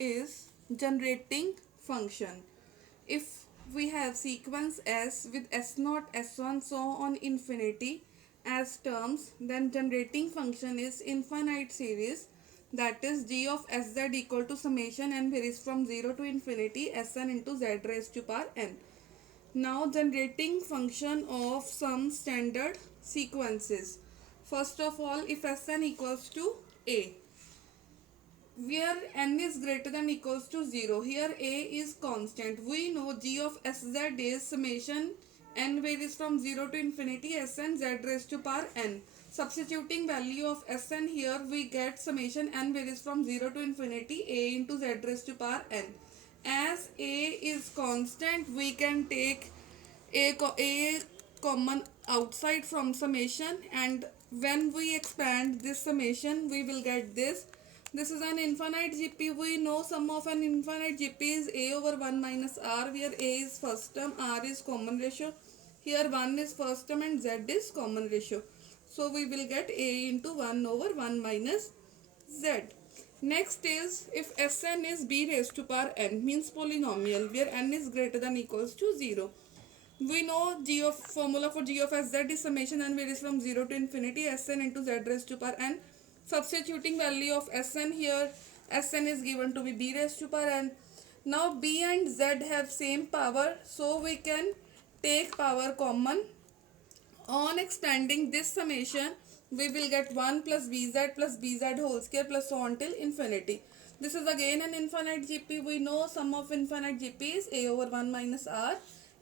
is generating function. If we have sequence S with S0, S1, so on infinity as terms, then generating function is infinite series, that is g of sz equal to summation n varies from 0 to infinity Sn into z raised to power n. Now generating function of some standard sequences. First of all, if Sn equals to a, where n is greater than equals to 0, here a is constant. We know g of sz is summation n varies from 0 to infinity Sn z raised to power n. Substituting value of Sn here, we get summation n varies from 0 to infinity a into z raised to power n. As a is constant, we can take a common outside from summation, and when we expand this summation we will get this. This is an infinite GP. We know sum of an infinite GP is a over 1 minus r, where a is first term, r is common ratio. Here 1 is first term and z is common ratio. So we will get a into 1 over 1 minus z. Next is if Sn is b raised to power n, means polynomial, where n is greater than equals to 0. We know g of formula for g of sz is summation n varies from 0 to infinity Sn into z raised to power n. Substituting value of Sn here, Sn is given to be b raised to power n. Now b and z have same power, so we can take power common. On expanding this summation, we will get 1 plus bz whole square plus so on till infinity. This is again an infinite GP. We know sum of infinite GP is a over 1 minus r.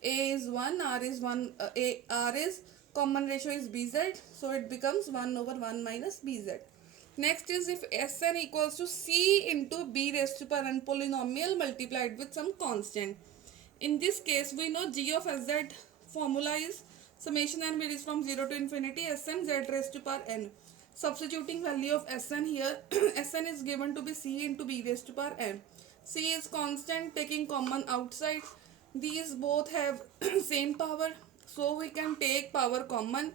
A is 1, r is 1, r is common ratio is bz, so it becomes 1 over 1 minus bz. Next is if Sn equals to c into b raised to power n polynomial multiplied with some constant. In this case, we know g of sz formula is summation n varies from 0 to infinity Sn z raised to power n. Substituting value of Sn here, Sn is given to be c into b raised to power n. C is constant, taking common outside. These both have same power, so we can take power common.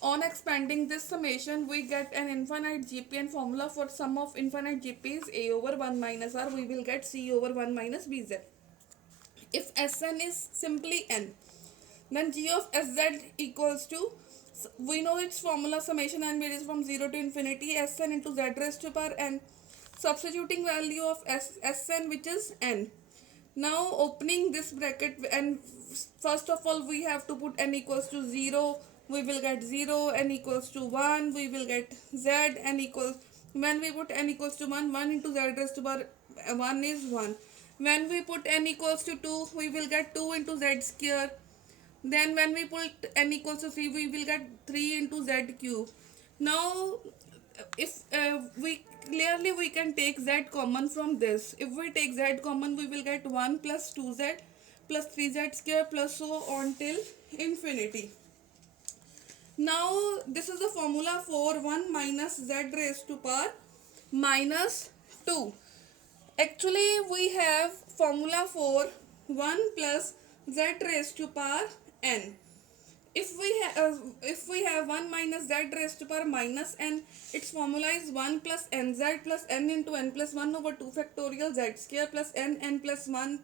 On expanding this summation, we get an infinite GP, and formula for sum of infinite GP is a over 1 minus r. We will get c over 1 minus bz. If Sn is simply n, then g of sz equals to, we know its formula summation n varies from 0 to infinity Sn into z raised to power n. Substituting value of Sn, which is n. Now opening this bracket, and first of all we have to put n equals to 0, we will get 0, n equals to 1, we will get z, n equals, when we put n equals to 1, 1 into z raised to power 1 is 1. When we put n equals to 2, we will get 2 into z square. Then when we put n equals to 3, we will get 3 into z cube. Now if we can take z common from this. If we take z common, we will get 1 plus 2z plus 3z square plus so on till infinity. Now this is the formula for 1 minus z raised to power minus 2. Actually we have formula for 1 plus z raised to power n. If we have 1 minus z raised to power minus n, its formula is 1 plus nz plus n into n plus 1 over 2 factorial z square plus n plus 1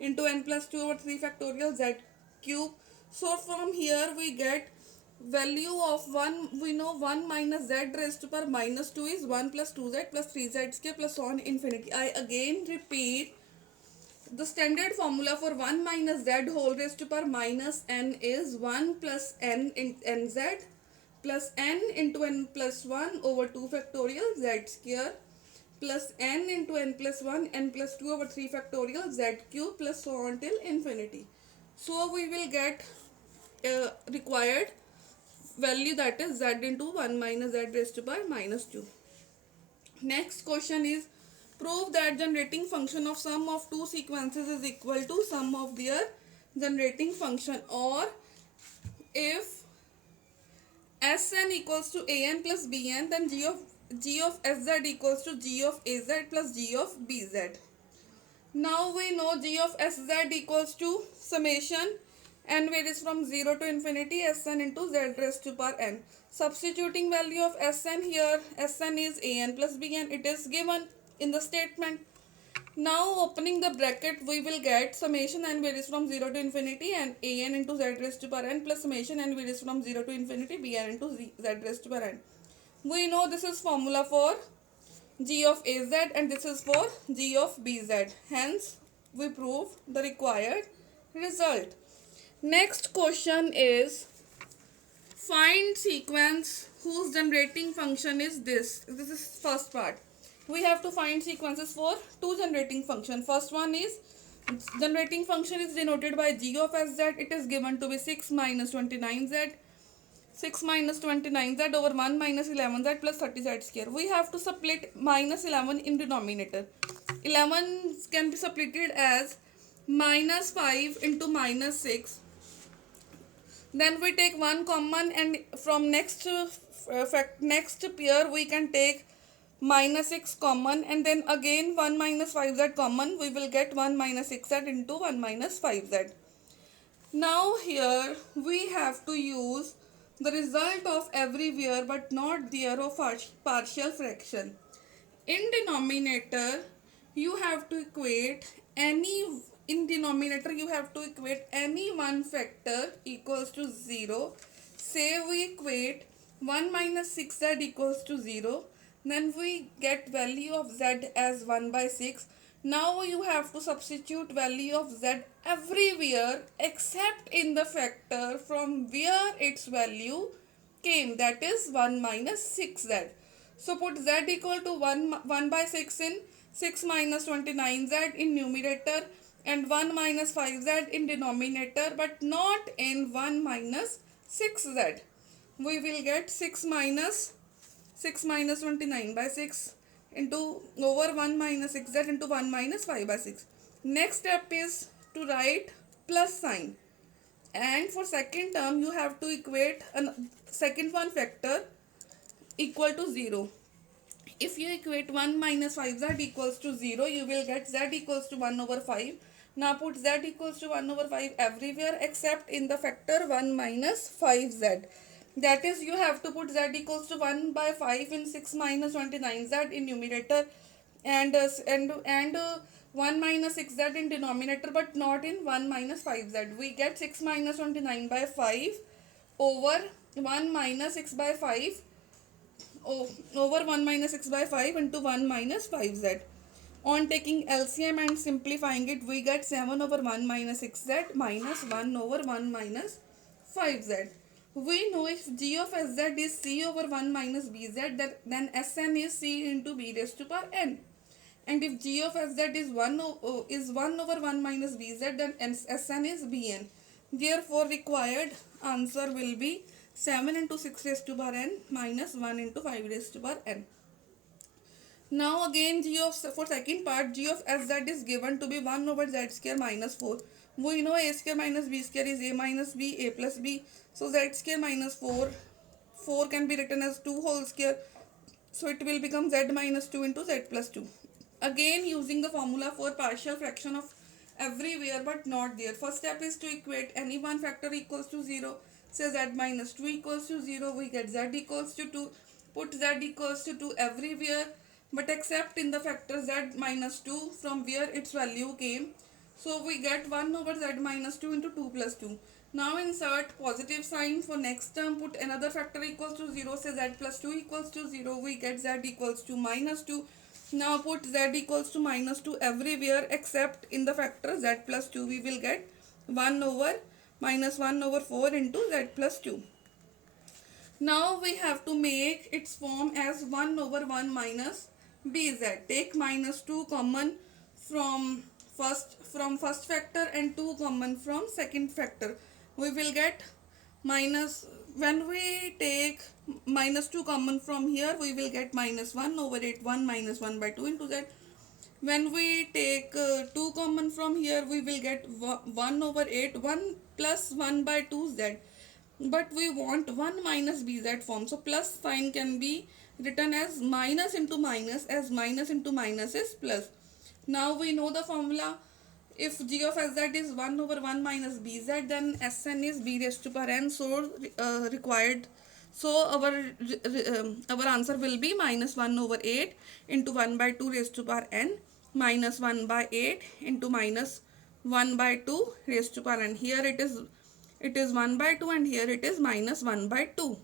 into n plus 2 over 3 factorial z cube. So from here we get value of 1, we know 1 minus z raised to power minus 2 is 1 plus 2z plus 3z square plus so on infinity. I again repeat, the standard formula for 1 minus z whole raised to power minus n is 1 plus n in nz plus n into n plus 1 over 2 factorial z square plus n into n plus 1 n plus 2 over 3 factorial z cube plus so on till infinity. So we will get required value, that is z into 1 minus z raised to power minus 2. Next question is, prove that generating function of sum of two sequences is equal to sum of their generating function, or if Sn equals to an plus bn, then g of sz equals to g of az plus g of bz. Now we know g of sz equals to summation n varies from 0 to infinity Sn into z raised to power n. Substituting value of Sn here, Sn is an plus bn, it is given in the statement. Now opening the bracket, we will get summation n varies from 0 to infinity and an into z raised to power n plus summation n varies from 0 to infinity bn into z raised to power n. We know this is formula for g of az and this is for g of bz. Hence, we prove the required result. Next question is find sequence whose generating function is this. This is first part. We have to find sequences for two generating function. First one is generating function is denoted by g of sz. It is given to be 6 minus 29z. 6 minus 29z over 1 minus 11z plus 30z square. We have to split minus 11 in denominator. 11 can be splitted as minus 5 into minus 6. Then we take one common and from next pair we can take minus 6 common and then again 1 minus 5z common. We will get 1 minus 6z into 1 minus 5z. Now here we have to use the result of everywhere but not there of partial fraction. In denominator you have to equate any one factor equals to 0. Say we equate 1 minus 6z equals to 0. Then we get value of z as 1 by 6. Now you have to substitute value of z everywhere except in the factor from where its value came, that is 1 minus 6z. So put z equal to 1 by 6 in 6 minus 29z in numerator and 1 minus 5z in denominator but not in 1 minus 6z. We will get 6 minus 29 by 6 into over 1 minus 6z into 1 minus 5 by 6. Next step is to write plus sign. And for second term you have to equate a second one factor equal to 0. If you equate 1 minus 5z equals to 0, you will get z equals to 1 over 5. Now put z equals to 1 over 5 everywhere except in the factor 1 minus 5z. That is, you have to put z equals to 1 by 5 in 6 minus 29z in numerator and 1 minus 6z in denominator but not in 1 minus 5z. We get 6 minus 29 by 5 over 1 minus 6 by 5 over 1 minus 6 by 5 into 1 minus 5z. On taking LCM and simplifying it, we get 7 over 1 minus 6z minus 1 over 1 minus 5z. We know if g of sz is c over 1 minus bz, then Sn is c into b raised to power n. And if g of sz is 1 over 1 minus bz, then Sn is bn. Therefore, required answer will be 7 into 6 raised to power n minus 1 into 5 raised to power n. Now again for second part, g of sz is given to be 1 over z square minus 4. We know a square minus b square is a minus b, a plus b. So z square minus 4 can be written as 2 whole square. So it will become z minus 2 into z plus 2. Again using the formula for partial fraction of everywhere but not there. First step is to equate any one factor equals to 0. Say z minus 2 equals to 0. We get z equals to 2. Put z equals to 2 everywhere but except in the factor z minus 2 from where its value came. So we get 1 over z minus 2 into 2 plus 2. Now insert positive sign for next term. Put another factor equals to 0. Say z plus 2 equals to 0. We get z equals to minus 2. Now put z equals to minus 2 everywhere except in the factor z plus 2. We will get 1 over minus 1 over 4 into z plus 2. Now we have to make its form as 1 over 1 minus bz. Take minus 2 common from first factor and 2 common from second factor. We will get minus, when we take minus 2 common from here, we will get minus 1 over 8, 1 minus 1 by 2 into z. When we take 2 common from here, we will get 1 over 8, 1 plus 1 by 2 z. But we want 1 minus bz form. So plus sign can be written as minus into minus, as minus into minus is plus. Now we know the formula. If g of sz is 1 over 1 minus bz, then Sn is b raised to power n. So our answer will be minus 1 over 8 into 1 by 2 raised to power n minus 1 by 8 into minus 1 by 2 raised to power, and here it is 1 by 2, and here it is minus 1 by 2.